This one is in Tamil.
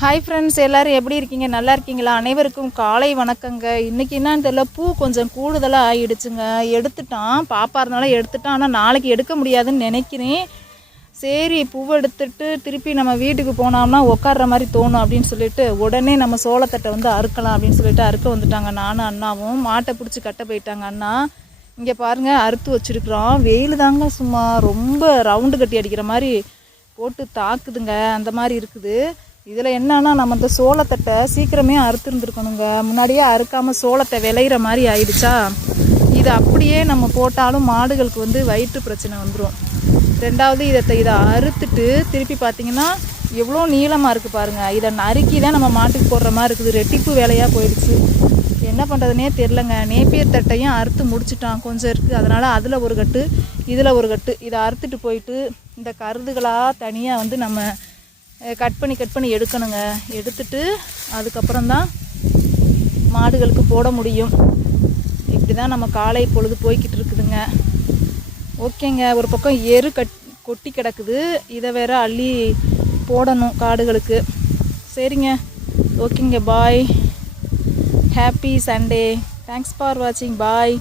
ஹாய் ஃப்ரெண்ட்ஸ் எல்லோரும் எப்படி இருக்கீங்க? நல்லா இருக்கீங்களா? அனைவருக்கும் காலை வணக்கங்க. இன்றைக்கி என்னன்னு தெரியல பூ கொஞ்சம் கூடுதலாக ஆகிடுச்சுங்க எடுத்துட்டான். பாப்பா இருந்தாலும் எடுத்துட்டான். ஆனால் நாளைக்கு எடுக்க முடியாதுன்னு நினைக்கிறேன். சரி பூவை எடுத்துட்டு திருப்பி நம்ம வீட்டுக்கு போனோம்னா உட்கார்ற மாதிரி தோணும் அப்படின்னு சொல்லிட்டு உடனே நம்ம சோளத்தட்டை வந்து அறுக்கலாம் அப்படின்னு சொல்லிட்டு அறுக்க வந்துட்டாங்க நானும் அண்ணாவும். மாட்டை பிடிச்சி கட்ட போயிட்டாங்க அண்ணா. இங்கே பாருங்க அறுத்து வச்சுருக்குறோம். வெயில் தாங்க சும்மா ரொம்ப ரவுண்டு கட்டி அடிக்கிற மாதிரி போட்டு தாக்குதுங்க. அந்த மாதிரி இருக்குது. இதில் என்னன்னா நம்ம இந்த சோளத்தட்டை சீக்கிரமே அறுத்துருந்துருக்கணுங்க. முன்னாடியே அறுக்காமல் சோளத்தை விளையிற மாதிரி ஆயிடுச்சா? இது அப்படியே நம்ம போட்டாலும் மாடுகளுக்கு வந்து வயிற்று பிரச்சனை வந்துடும் ரெண்டாவது இதை இதை அறுத்துட்டு திருப்பி பார்த்தீங்கன்னா எவ்வளோ நீளமாக இருக்குது பாருங்கள் இதை நறுக்கி தான் நம்ம மாட்டுக்கு போடுற மாதிரி இருக்குது. ரெட்டிப்பு வேலையாக போயிடுச்சு. என்ன பண்ணுறதுனே தெரிலங்க நேப்பியர் தட்டையும் அறுத்து முடிச்சிட்டான். கொஞ்சம் இருக்குது அதனால் அதில் ஒரு கட்டு இதில் ஒரு கட்டு. இதை அறுத்துட்டு போயிட்டு இந்த கருதுகளாக தனியாக வந்து நம்ம கட் பண்ணி கட் பண்ணி எடுக்கணுங்க. எடுத்துட்டு அதுக்கப்புறம் தான் மாடுகளுக்கு போட முடியும். இப்படி தான் நம்ம காலை பொழுது போய்கிட்டு இருக்குதுங்க. ஓகேங்க. ஒரு பக்கம் எரு கட் கொட்டி கிடக்குது. இதை வேற அள்ளி போடணும் காடுகளுக்கு. சரிங்க. ஓகேங்க. Bye. Happy Sunday thanks for வாட்சிங் பாய்